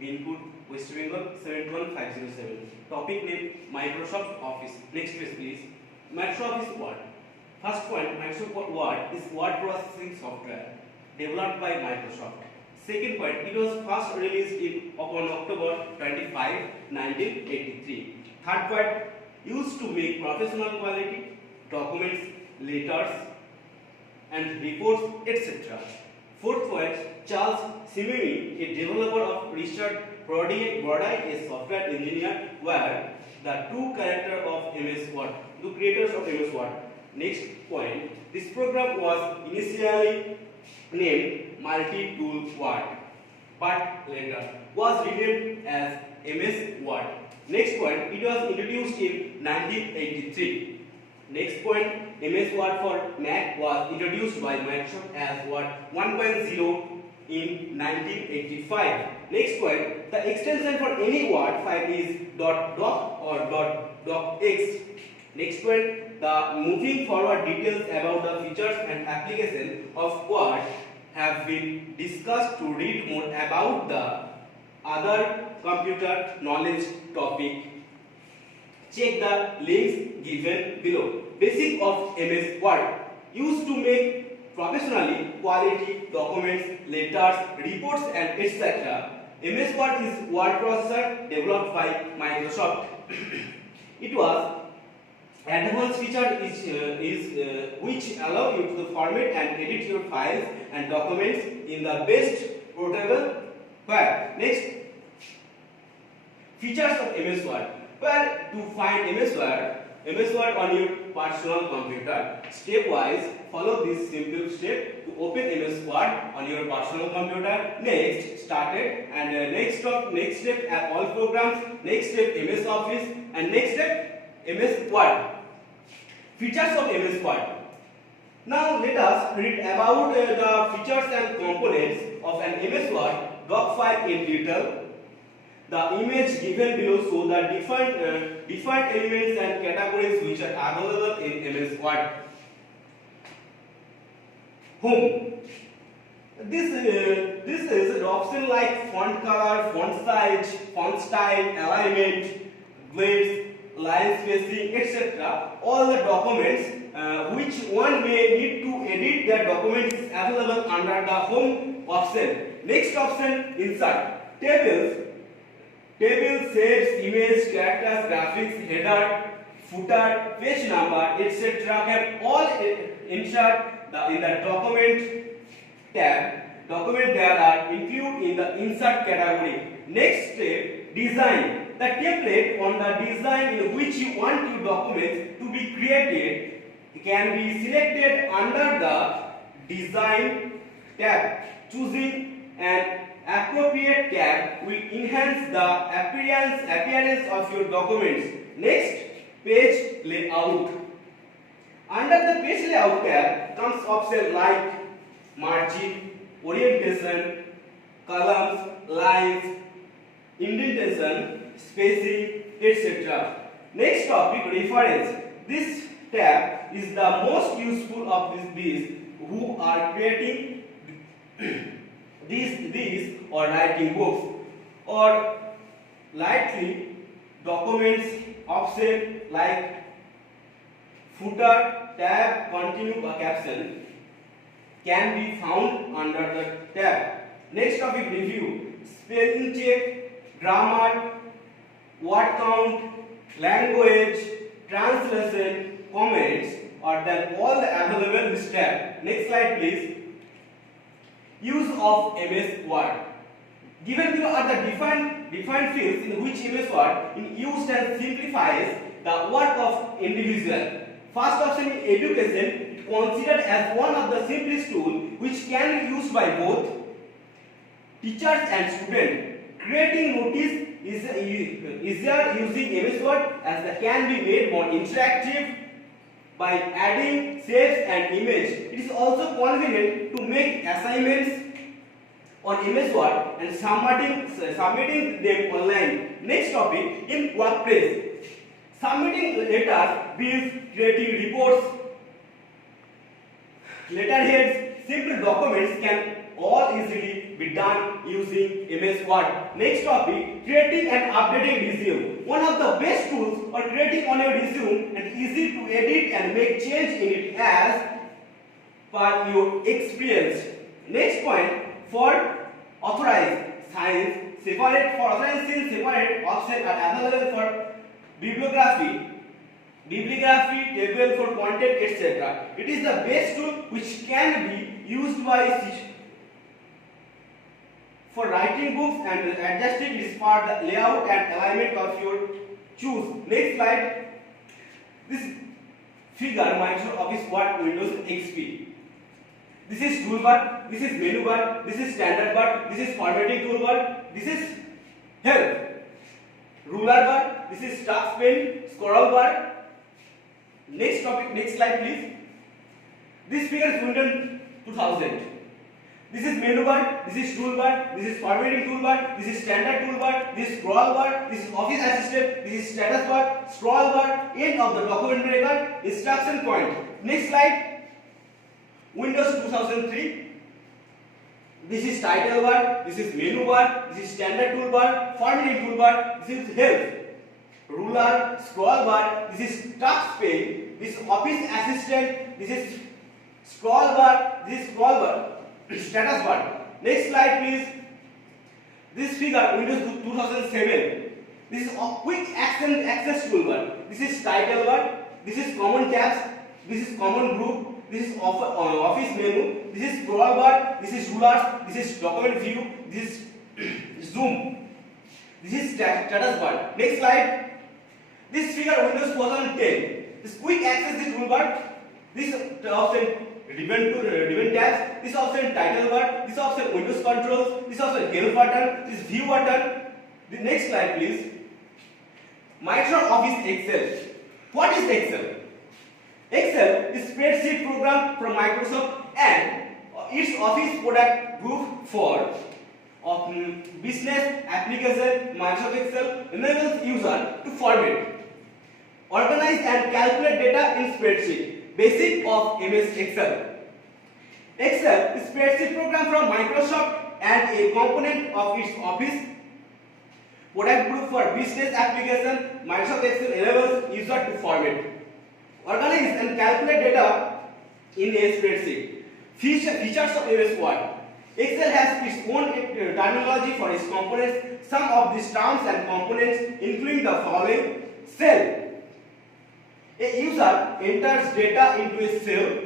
BINPUR, West Bengal 71507. Topic name Microsoft Office. Next page please. Microsoft Office Word. First point, Microsoft Word is word processing software developed by Microsoft. Second point, it was first released on October 25, 1983. Third point, used to make professional quality documents, letters and reports, etc. Fourth point, Charles Simeoni, a developer of Richard Brody, a software engineer, were the two characters of MS Word, the creators of MS Word. Next point, this program was initially named Multi-Tool Word, but later was renamed as MS Word. Next point, it was introduced in 1983. Next point, MS Word for Mac was introduced by Microsoft as Word 1.0 in 1985. Next point, the extension for any Word file is .doc or .docx. Next point, the moving forward details about the features and application of Word have been discussed. To read more about the other computer knowledge topic, check the links given below. Basic of MS Word. Used to make professionally quality documents, letters, reports and etc. MS Word is word processor developed by Microsoft. It was advanced feature which allow you to format and edit your files and documents in the best portable way. Next, features of MS Word. Where to find MS Word on your personal computer. Stepwise, follow this simple step to open MS Word on your personal computer. Next, started, and next step all programs. Next step MS Office, and next step MS Word. Features of MS Word. Now let us read about the features and components of an MS Word doc file in detail. The image given below show the defined elements and categories which are available in MS Word. Home. This is an option like font color, font size, font style, alignment, grids, line spacing, etc. All the documents which one may need to edit their documents is available under the home option. Next option, insert. Tables, shapes, image, characters, graphics, header, footer, page number, etc. can all insert in the document tab. Document there are included in the insert category. Next step, design. The template on the design in which you want your documents to be created can be selected under the design tab. Choosing an appropriate tab will enhance the appearance of your documents. Next, page layout. Under the page layout tab comes options like margin, orientation, columns, lines, indentation, spacing, etc. Next topic, reference. This tab is the most useful of these who are creating these or writing books or lightly documents. Option like footer, tab, continue or caption can be found under the tab. Next topic, review. Spelling check, grammar, word count, language, translation, comments are then all available in this tab. Next slide please. Use of MS Word. Given below are the defined fields in which MS Word is used and simplifies the work of individual. First option is education. It considered as one of the simplest tools which can be used by both teachers and students. Creating notice is easier using MS Word as they can be made more interactive by adding shapes and image. It is also convenient to make assignments on MS Word and submitting them online. Next topic, in workplace. Submitting letters, bills, creating reports, letterheads, simple documents can all easily be done using MS Word. Next topic, creating and updating resume. One of the best tools for creating on your resume and easy to edit and make change in it as per your experience. Next point, for authorized signs separate options are available for bibliography, table for content, etc. It is the best tool which can be used for writing books and adjusting its for the layout and alignment of your choose. Next slide. This figure Microsoft Office Word Windows XP. This is toolbar, this is menu bar, this is standard bar, this is formatting toolbar, this is help, ruler bar, this is task pane, scroll bar. Next topic, next slide please. This figure is Windows 2000. This is menu bar, this is toolbar, this is formatting toolbar, this is standard toolbar, this is scroll bar, this is office assistant, this is status bar, scroll bar, end of the document record, instruction point. Next slide. Windows 2003. This is title bar, this is menu bar, this is standard toolbar, formatting toolbar, this is help, ruler, scroll bar, this is task pane, this is office assistant, this is scroll bar, this is scroll bar, status bar. Next slide please. This figure Windows 2007. This is a quick access toolbar. This is title bar, this is common tabs, this is common group, this is office menu, this is scroll bar, this is rulers, this is document view, this is zoom, this is status bar. Next slide. This figure Windows 2010. This quick access the toolbar. This option ribbon tabs. This option title bar. This option Windows controls. This option help button. This view button. The next slide please. Microsoft Office Excel. What is Excel? Excel is spreadsheet program from Microsoft and its Office product group for business application. Microsoft Excel enables user to format, organize and calculate data in spreadsheet. Basic of MS Excel. Excel is spreadsheet program from Microsoft and a component of its Office product group for business application. Microsoft Excel enables user to format, organize and calculate data in a spreadsheet. Features of MS Word. Excel has its own terminology for its components. Some of these terms and components include the following. Cell. A user enters data into a cell,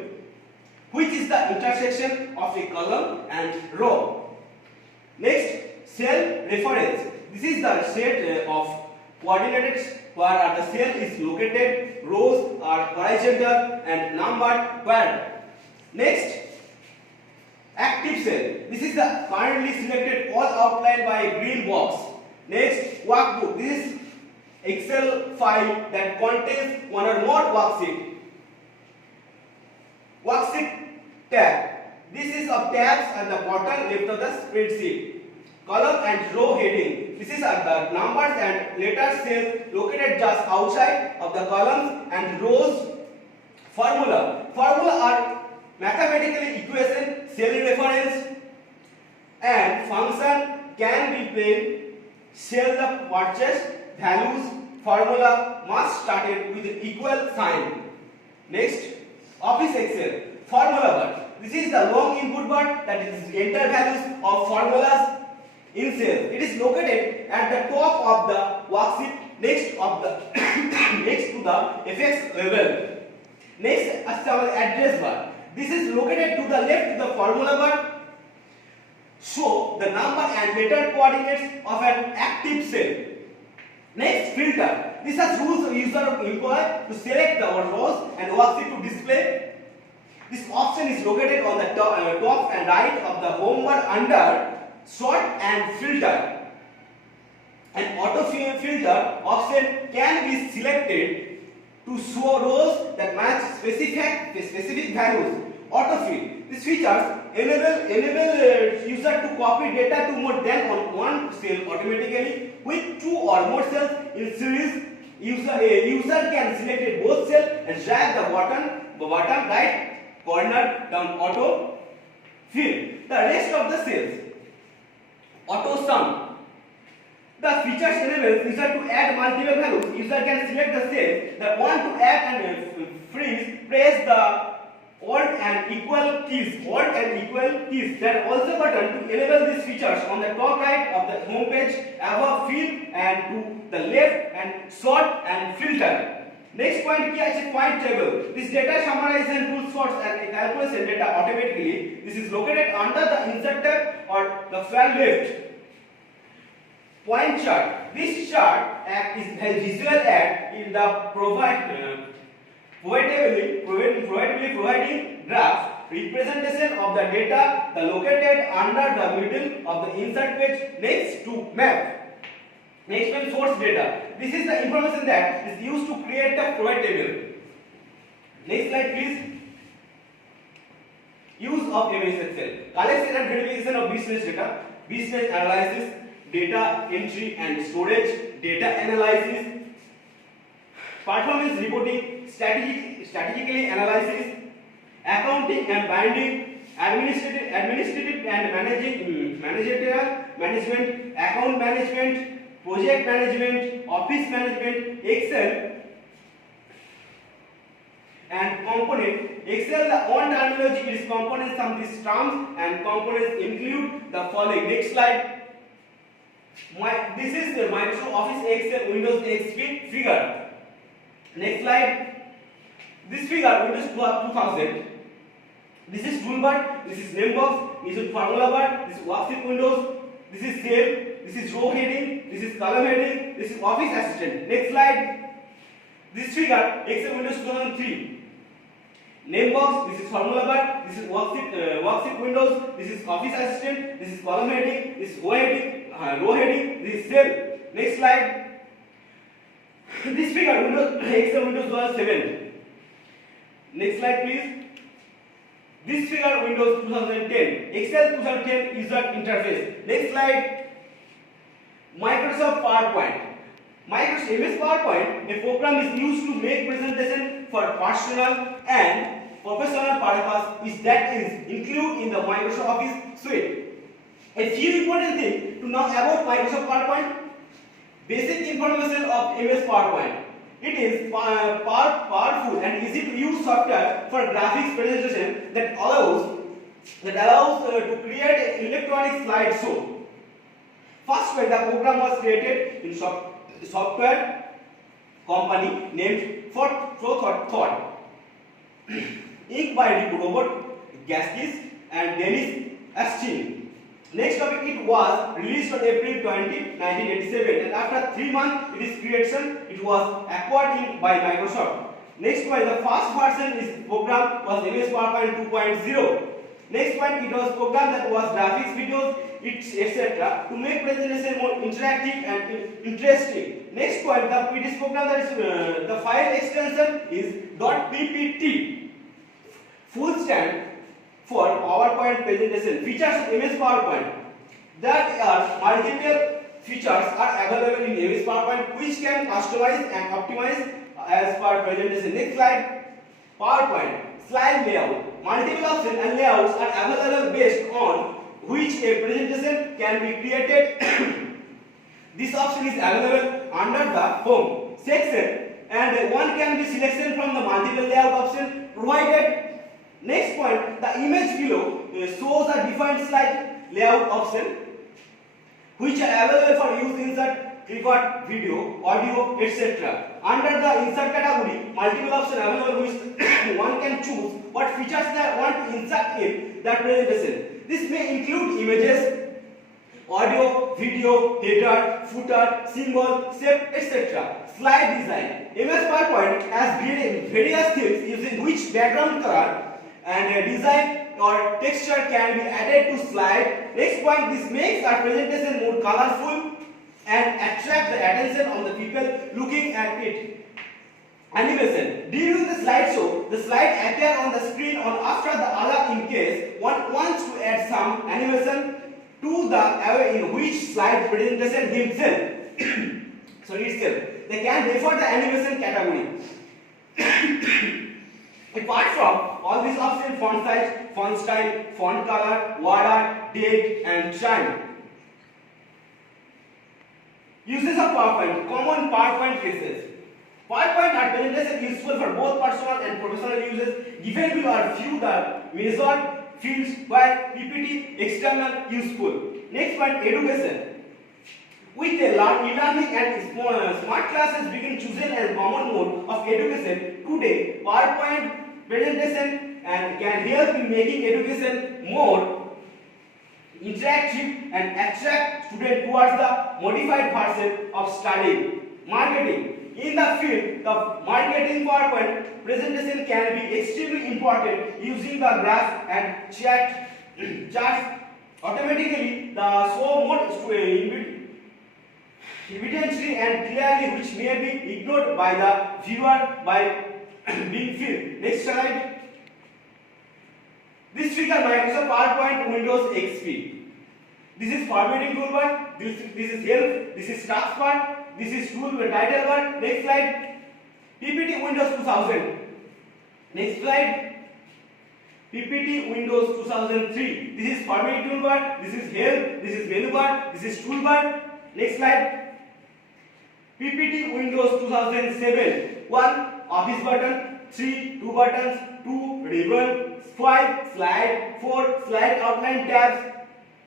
which is the intersection of a column and row. Next, cell reference. This is the set of coordinates where the cell is located, rows are horizontal and numbered where. Next, active cell. This is the currently selected all outlined by a green box. Next, workbook. This is Excel file that contains one or more worksheet. Worksheet tab. This is of tabs at the bottom left of the spreadsheet. Column and row heading. This is the numbers and letter cells located just outside of the columns and rows. Formula. Formula are mathematical equation, cell reference, and function can be plain. Cell the purchase values. Formula must start with equal sign. Next, Office Excel. Formula bar. This is the long input bar that is enter values of formulas in cell. It is located at the top of the worksheet next to the effects level. Next, address bar. This is located to the left of the formula bar. Show the number and letter coordinates of an active cell. Next, filter. This has rules user employ to select the rows and worksheet to display. This option is located on the top and right of the home bar under sort and filter. An auto filter option can be selected to show rows that match specific values. Autofill. These features enable user to copy data to more than on one cell automatically. With two or more cells in series, user can select both cells and drag the bottom right corner down auto fill. The rest of the cells Auto sum. The features enables user to add multiple values. User can select the cells that want to add and freeze. Press the Alt and equal keys. Alt and equal keys. There are also button to enable these features on the top right of the home page, above fill and to the left and sort and filter. Next point is point table. This data summarizes and tool sorts and calculates data automatically. This is located under the insert tab or the far left. Point chart. This chart is a visual aid in the providing graph representation of the data located under the middle of the insert page next to map. Next one, source data. This is the information that is used to create the pivot table. Next slide please. Use of MS Excel. Collection and verification of business data, business analysis, data entry and storage, data analysis, performance reporting, strategically analysis, accounting and binding, administrative and managerial management, account management, project management, office management, Excel and component. Excel, the one terminology is components. Some of these terms and components include the following. Next slide. This is the Microsoft Office Excel Windows XP figure. Next slide. This figure Windows 2000. This is toolbar. This is name box. This is formula bar. This is worksheet windows. This is cell. This is row heading. This is column heading. This is office assistant. Next slide. This figure Excel Windows 2003. Name box. This is formula bar. This is worksheet windows. This is office assistant. This is column heading. This is row heading. This is cell. Next slide. This figure Excel Windows 2007. Next slide please. This figure Windows 2010. Excel 2010 user interface. Next slide. Microsoft PowerPoint. Microsoft MS PowerPoint, a program is used to make presentation for personal and professional purpose that is included in the Microsoft Office suite. A few important things to know about Microsoft PowerPoint. Basic information of MS PowerPoint. It is powerful and easy to use software for graphics presentation that allows to create an electronic slideshow. First, when the program was created in software company named Thought, inked by Robert Gaskis and Dennis Astin. Next topic, it was released on April 20, 1987, and after 3 months its creation, it was acquired by Microsoft. Next one, the first version is program was MS PowerPoint 2.0. Next one, it was program that was graphics, videos, etc. to make presentation more interactive and interesting. Next one, it is program that is the file extension is .ppt. Full stand for PowerPoint presentation. Features of MS PowerPoint. That are multiple features are available in MS PowerPoint which can customize and optimize as per presentation. Next slide. PowerPoint slide layout. Multiple options and layouts are available based on which a presentation can be created. This option is available under the home section and one can be selected from the multiple layout option provided. Next point, the image below shows a defined slide layout option which are available for use insert, record, video, audio, etc. Under the insert category, multiple options available which one can choose what features they want to insert in that presentation. This may include images, audio, video, header, footer, symbol, shape, etc. Slide design. MS PowerPoint has various themes using which background color and design or texture can be added to slide. Next point, this makes our presentation more colorful and attract the attention of the people looking at it. Animation. During the slideshow, the slide appear on the screen or after the other in case one wants to add some animation to the area in which slide presentation himself. They can refer the animation category. Apart from all these options, font size, font style, font color, word art, date and time. Uses of PowerPoint. Common PowerPoint cases. PowerPoint are presentation useful for both personal and professional uses. Given below are few the measured fields where PPT external useful. Next point, education. With e-learning and smart classes become chosen as common mode of education, today PowerPoint presentation and can help in making education more interactive and attract students towards the modified version of studying. Marketing. In the field of marketing, PowerPoint presentation can be extremely important using the graph and charts automatically. The show more evidently and clearly, which may be ignored by the viewer by BINPUR. Next slide. This figure Microsoft PowerPoint Windows XP. This is formatting toolbar. This is help. This is taskbar. This is tool title bar. Next slide. PPT Windows 2000. Next slide. PPT Windows 2003. This is formatting toolbar. This is help. This is menu bar. This is toolbar. Next slide. PPT Windows 2007. 1. Office button. 3. 2 buttons. 2. Ribbon. 5. Slide. 4. Slide outline tabs.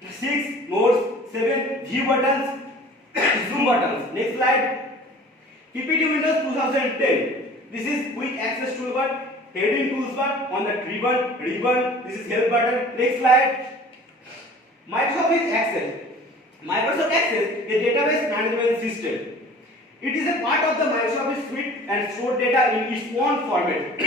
6. Notes. 7. View buttons. Zoom buttons. Next slide. PPT Windows 2010. This is quick access toolbar. Heading tools bar on the ribbon. This is help button. Next slide. Microsoft Access. Microsoft Access is a database management system. It is a part of the Microsoft suite and store data in its own format.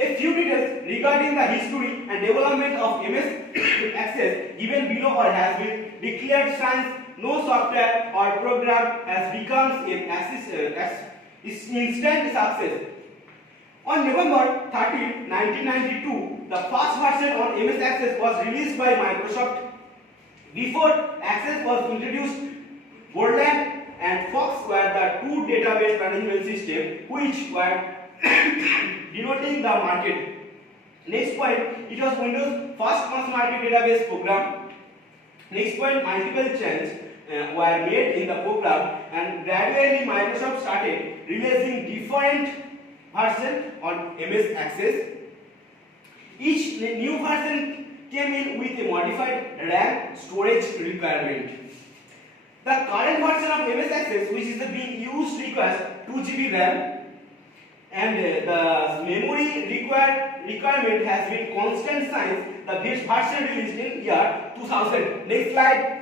A few details regarding the history and development of MS Access given below or has been declared since no software or program has become an instant success. On November 13, 1992, the first version of MS Access was released by Microsoft. Before Access was introduced, Borland and Fox were the two database management systems which were denoting the market. Next point, it was Windows' first mass market database program. Next point, multiple changes were made in the program and gradually Microsoft started releasing different versions on MS Access. Each new version came in with a modified RAM storage requirement. The current version of MS Access, which is being used, requires 2 GB RAM, and the memory requirement has been constant since the version released in year 2000. Next slide.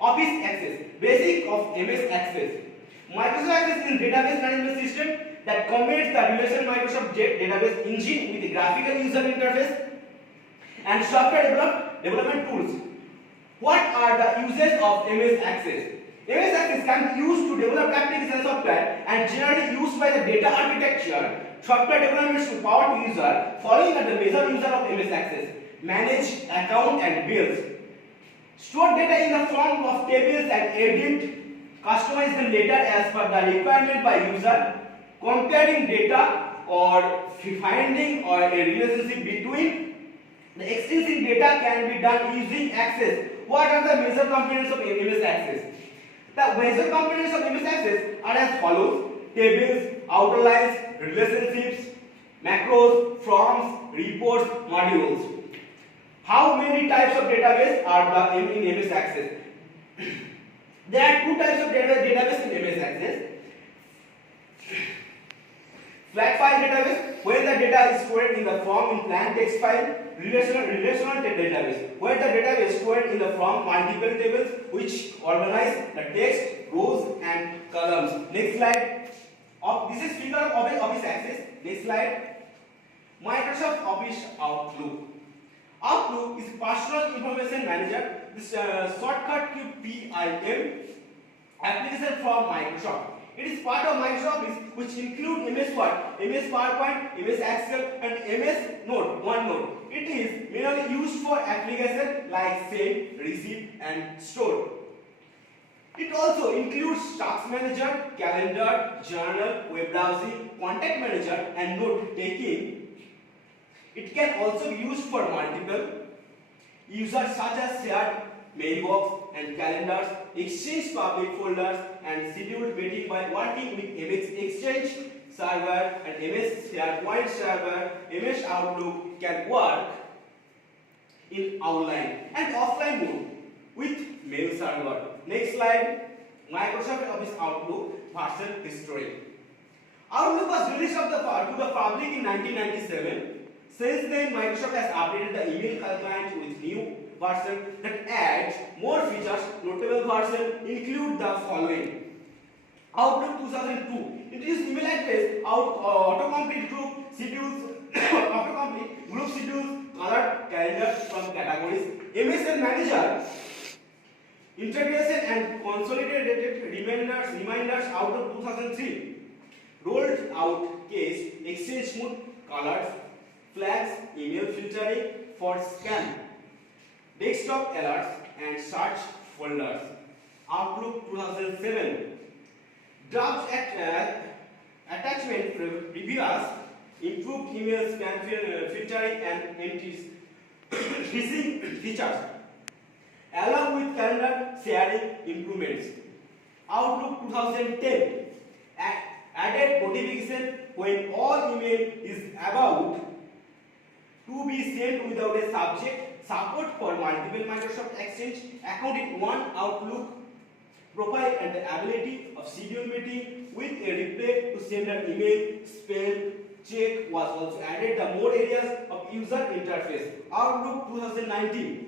Office Access. Basic of MS Access. Microsoft Access is a database management system that combines the relational Microsoft database engine with a graphical user interface and software development tools. What are the uses of MS Access? MS Access can be used to develop application software and generally used by the data architecture, software development to power to user, following the major user of MS Access. Manage account and bills. Store data in the form of tables and edit, customize them later as per the requirement by user. Comparing data or finding or a relationship between the extensive data can be done using Access. What are the major components of MS Access? The major components of MS Access are as follows: tables, outer lines, relationships, macros, forms, reports, modules. How many types of database are in MS Access? There are two types of database in MS Access. Flat file database, where the data is stored in the form in plain text file. Relational database, where the data is stored in the form multiple tables which organize the text, rows and columns. Next slide. This is figure of Office Access. Next slide. Microsoft Office Outlook. Outlook is Personal Information Manager. This shortcut to PIM application from Microsoft. It is part of Microsoft Office, which include MS Word, MS PowerPoint, MS Excel and MS OneNote. It is mainly used for applications like send, receive and store. It also includes Task Manager, Calendar, Journal, Web Browsing, Contact Manager and Note taking. It can also be used for multiple users such as shared mailbox and calendars, exchange public folders and scheduled meeting by working with MS Exchange server and MS SharePoint server. MS Outlook can work in online and offline mode with mail server. Next slide. Microsoft Office Outlook version history. Outlook was released to the public in 1997. Since then, Microsoft has updated the email client with new version that adds more features. Notable versions include the following: Outlook 2002 introduced email address, autocomplete group schedules, autocomplete group schedules, colored calendar from categories, MSN Manager, integration and consolidated reminders. Outlook 2003 rolled out case, exchange mode, colors, flags, email filtering for spam, desktop alerts and search folders. Outlook 2007 draft attachment reviews, improved email spam filtering and phishing features, along with calendar sharing improvements. Outlook 2010 added notification when all email is about to be sent without a subject, support for multiple Microsoft Exchange account in one Outlook profile, and the ability of schedule meeting with a reply to sender email. Spell check was also added. The more areas of user interface. Outlook 2019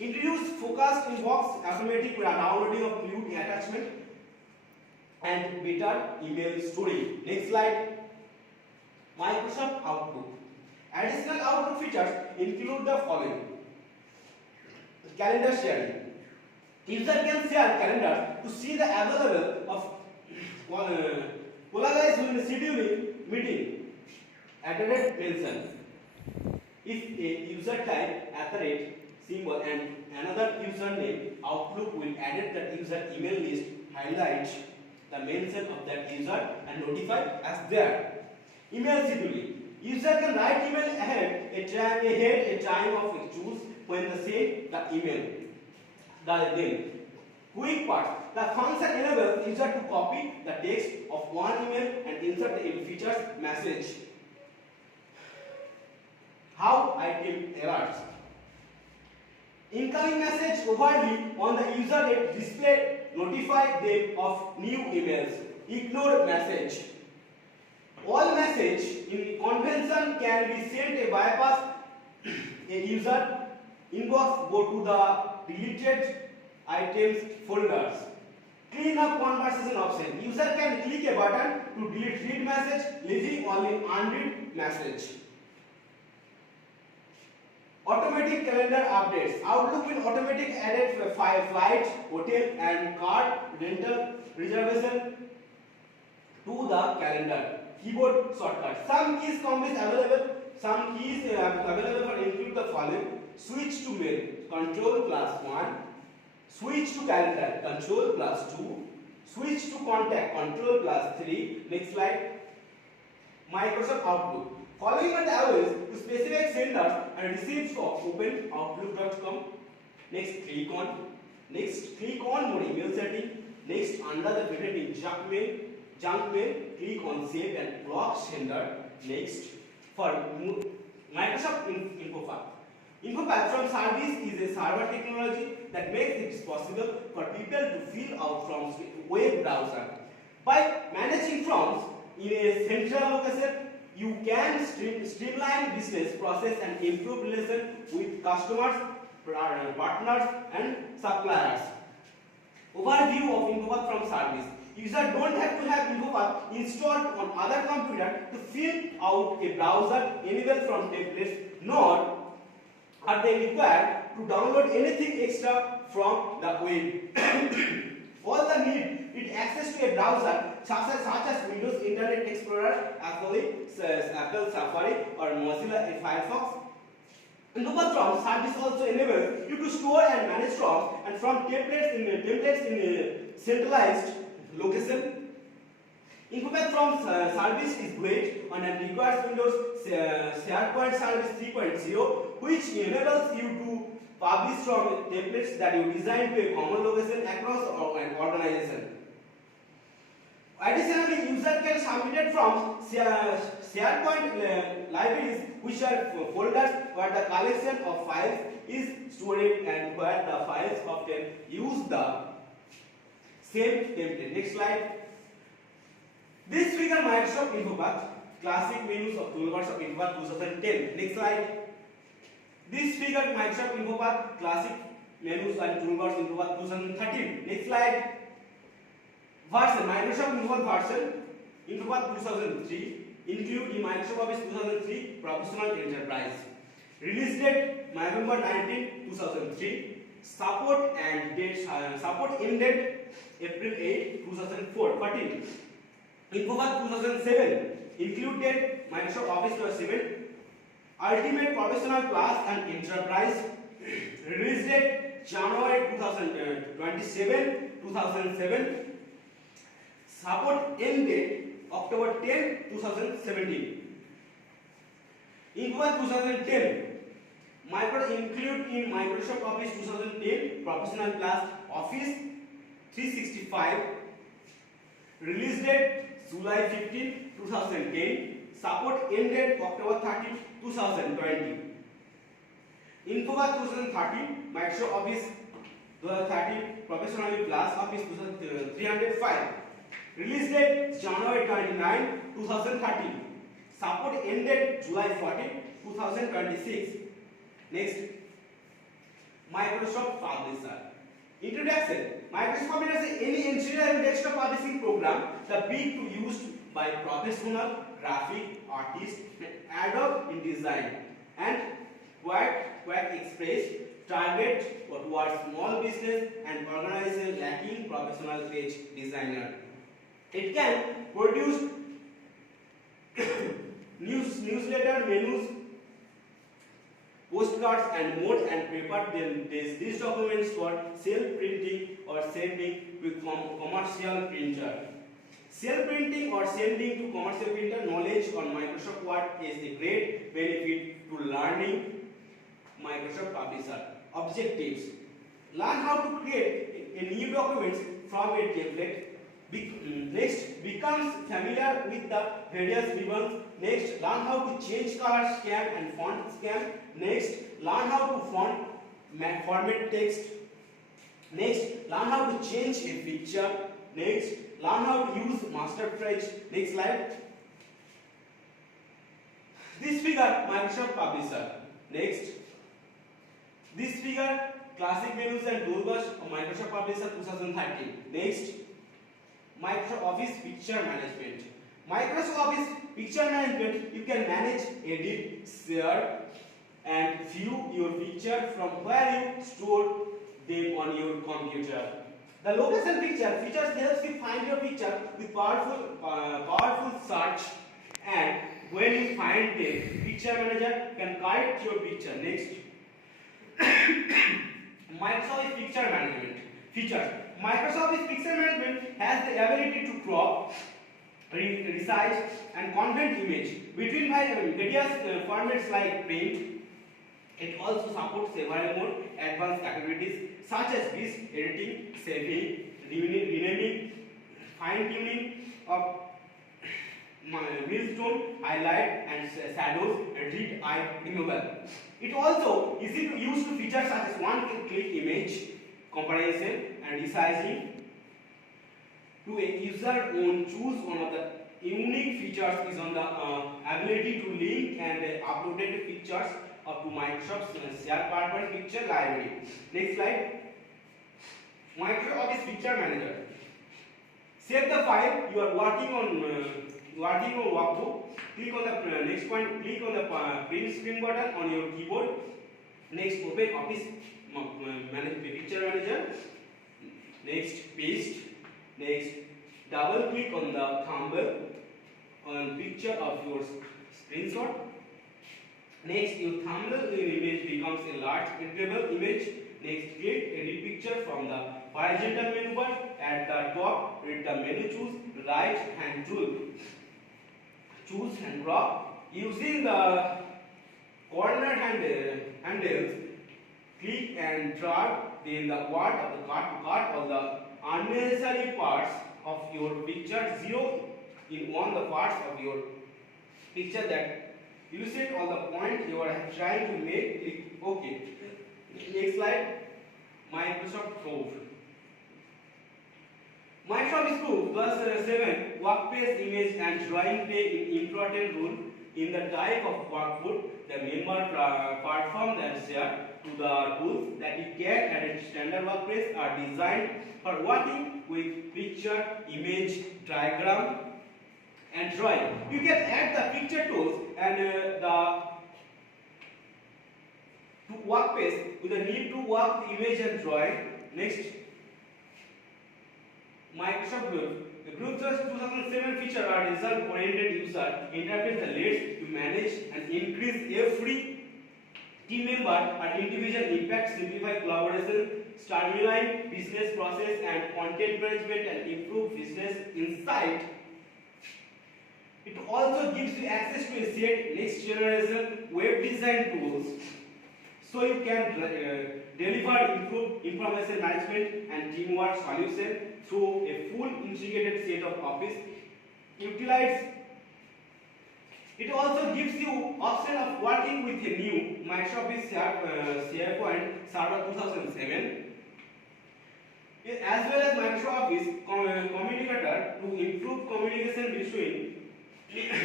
introduced focused inbox, automatic downloading of new attachment, and better email storing. Next slide. Microsoft Outlook. Additional Outlook features include the following: calendar sharing. User can share calendar to see the available of collages when scheduling meeting. Added mention. If a user type symbol and another username, Outlook will add that user email list, highlight the mention of that user and notify as there. Email scheduling. User can write email ahead a time of choose when they send the email. Then quick part. The function enables user to copy the text of one email and insert the features message. How item alerts. Incoming message overly on the user display notify them of new emails. Ignore message. All message in convention can be sent a bypass a user inbox, go to the deleted items folders. Clean up conversation option. User can click a button to delete read message, leaving only unread message. Automatic calendar updates. Outlook will automatically add flight, hotel and car rental reservation to the calendar. Keyboard shortcut. Some keys combos available. Some keys available for include the following: switch to mail, Control+1, switch to calendar, Control+2, switch to contact, Control+3. Next slide. Microsoft Outlook. Following are the hours to specific senders and receipts of OpenOutlook.com. Next, click on more email setting. Next, under the button in junk mail, click on save and block sender. Next, for Microsoft InfoPath. InfoPath from service is a server technology that makes it possible for people to fill out forms with web browser. By managing forms in a central location, you can streamline business process and improve relation with customers, partners and suppliers. Overview of InfoPath from service. User don't have to have InfoPath installed on other computer to fill out a browser anywhere from templates, nor are they required to download anything extra from the web. All the need is access to a browser such as Windows Internet Explorer, Apple Safari or Mozilla Firefox. InfoPath from service also enables you to store and manage forms and from templates in a centralized location. InfoPath from service is built on and requires Windows SharePoint Service 3.0, which enables you to publish from templates that you design to a common location across an organization. Additionally, user can submit it from SharePoint libraries, which are folders where the collection of files is stored and where the files often use the same template. Next slide. This figure Microsoft InfoPath classic menus of toolbars of InfoPath 2010. Next slide. This figure Microsoft InfoPath classic menus and toolbars InfoPath 2013. Next slide. Version Microsoft InfoPath version InfoPath 2003 include the Microsoft Office 2003 Professional Enterprise. Release date November 19, 2003. Support and date support ended April 8, 2014. InfoPath 2007 include date Microsoft Office 2007 Ultimate Professional Plus and Enterprise. Release date January 2027, 2007. Support end date October 10, 2017. InfoPath 2010 include in Microsoft Office 2010 Professional Plus Office 365. Release date July 15, 2010. Support end date October 13, 2020. InfoPath 2013 Microsoft Office 2013 Professional Plus Office 305. Release date January 29, 2013. Support end date July 14, 2026. Next, Microsoft Publisher. Introduction. Microsoft Publisher is any engineering desktop publishing program that being used by professional graphic artists and Adobe in design and Word Express target towards small business and organization lacking professional page designer. It can produce newsletter, menus, postcards and more and prepare them these documents for self-printing or sending with commercial printer. Self-printing or sending to commercial printer knowledge on Microsoft Word is a great benefit to learning Microsoft Publisher. Objectives. Learn how to create a new document from a template. Next, becomes familiar with the various ribbons. Next, learn how to change color scheme and font scheme. Next, learn how to format text. Next, learn how to change a picture. Next, learn how to use master phrase. Next slide. This figure Microsoft Publisher. Next, this figure classic menus and toolbars of Microsoft Publisher 2013. Next, Microsoft Office Picture Management. Microsoft Office Picture Management, you can manage, edit, share and view your picture from where you store them on your computer. The location picture features helps you find your picture with powerful search, and when you find them, Picture Manager can guide your picture. Next, Microsoft Office Picture Management features. Microsoft Office Picture Management has the ability to crop, resize and convert image between various formats like print. It also supports several more advanced capabilities such as this editing, saving, renaming, fine-tuning of millstone, highlight and shadows and read eye removal. It also easy to use to features such as one-click image comparison and resizing. To a user own choose one of the unique features is on the ability to link and uploaded pictures up to Microsoft's SharePoint picture library. Next slide. Microsoft Office Picture Manager. Save the file you are working on workbook. Click on the next point. Click on the print screen button on your keyboard. Next, open Office Picture Manager. Next, paste. Next, double click on the thumbnail on picture of your screenshot. Next, your thumbnail image becomes a large editable image. Next, click edit picture from the horizontal menu bar. At the top, read the menu, choose right hand tool. Choose and drop. Using the corner handles, click and drag then the word of the card to cut all the unnecessary parts of your picture. Zero in on the parts of your picture that illustrate all the point you are trying to make. Click OK. Next slide. Microsoft Proof. Microsoft Proof plus 7 workplace image and drawing play in important role in the type of workbook the member perform and share to the tools that you get at a standard workplace are designed for working with picture, image, diagram and drawing. You can add the picture tools and the to workplace with the need to work the image and drawing. Next, Microsoft Group. The Group's 2007 feature are result-oriented user interface that lets you manage and increase every team member and individual impact, simplify collaboration, streamline business process and content management and improve business insight. It also gives you access to a set next generation web design tools so you can deliver improved information management and teamwork solution through a full integrated set of Office. Utilize. It also gives you option of working with a new Microsoft SharePoint Server 2007 as well as Microsoft Office Communicator to improve communication between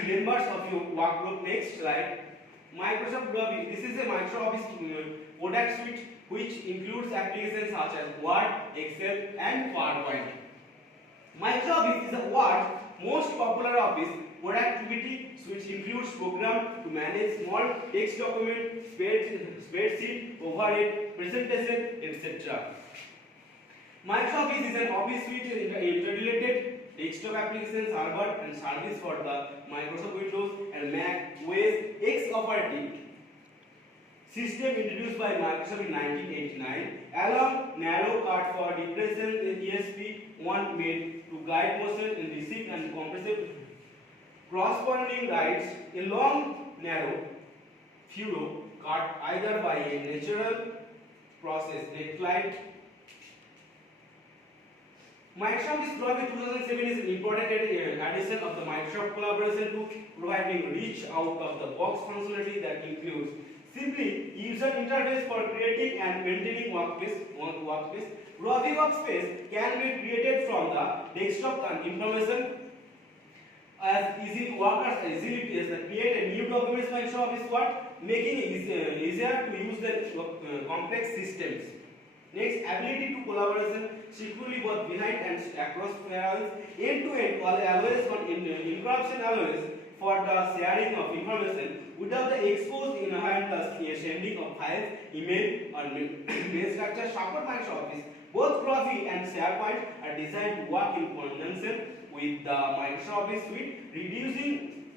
members of your work group. Next slide. Microsoft Office. This is a Microsoft Office product suite which includes applications such as Word, Excel and PowerPoint. Microsoft Office is the world's most popular office productivity suite, includes program to manage small text document, spreadsheet, overhead, presentation, etc. Microsoft Office is an office suite interrelated desktop application server and service for the Microsoft Windows and Mac OS X operating system introduced by Microsoft in 1989, along narrow cut for depression in ESP1 made to guide motion in receipt and compressive corresponding writes. A long narrow furrow cut either by a natural process. Next slide. Microsoft Office 2007 is an important addition of the Microsoft collaboration tool, providing rich out-of-the-box functionality that includes simply user interface for creating and maintaining workspace. Ravi workspace can be created from the desktop and information as easy workers easily create a new documents Microsoft Office Word, making it easier to use the complex systems. Next, ability to collaboration securely both behind and across files, end-to-end always on encryption always for the sharing of information without the exposed behind the sending of files, email or mail structure. Support Microsoft Office. Both Ravi and SharePoint are designed to work in conjunction with the Microsoft Office suite, reducing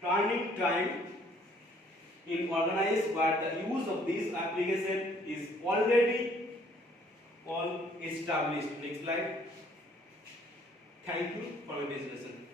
turning time in organized, but the use of this application is already all established. Next slide. Thank you for your listening.